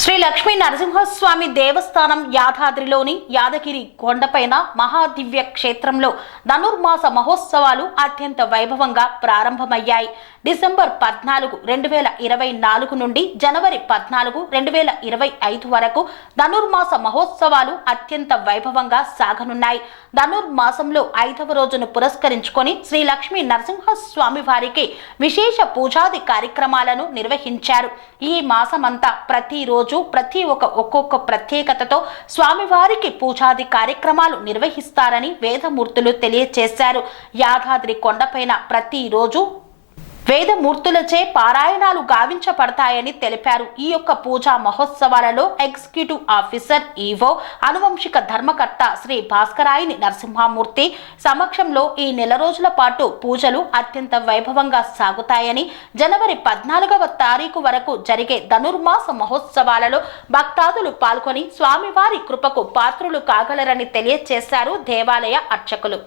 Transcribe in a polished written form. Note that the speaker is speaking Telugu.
శ్రీ లక్ష్మీ నరసింహస్వామి దేవస్థానం యాదాద్రిలోని యాదగిరి కొండపైన మహాదివ్య క్షేత్రంలో ధనుర్మాస మహోత్సవాలు అత్యంత వైభవంగా ప్రారంభమయ్యాయి. డిసెంబర్ 14, 2024 నుండి జనవరి 14, 2025 వరకు ధనుర్మాస మహోత్సవాలు అత్యంత వైభవంగా సాగనున్నాయి. ధనుర్మాసంలో 5వ రోజును పురస్కరించుకొని శ్రీ లక్ష్మీ నరసింహస్వామి వారికి విశేష పూజాది కార్యక్రమాలను నిర్వహించారు. ఈ మాసమంతా ప్రతిరోజు ఒక్కొక్క ప్రత్యేకతతో స్వామివారికి పూజాది కార్యక్రమాలు నిర్వహిస్తారని వేదమూర్తులు తెలియజేశారు. యాదాద్రి కొండపైన ప్రతిరోజు వేదమూర్తులచే పారాయణాలు గావించబడతాయని తెలిపారు. ఈ యొక్క పూజా మహోత్సవాలలో ఎగ్జిక్యూటివ్ ఆఫీసర్ ఈవో అనువంశిక ధర్మకర్త శ్రీ భాస్కరాయని నరసింహమూర్తి సమక్షంలో ఈ నెల రోజుల పాటు పూజలు అత్యంత వైభవంగా సాగుతాయని, జనవరి 14వ తారీఖు వరకు జరిగే ధనుర్మాస మహోత్సవాలలో భక్తాదులు పాల్గొని స్వామివారి కృపకు పాత్రులు కాగలరని తెలియజేశారు దేవాలయ అర్చకులు.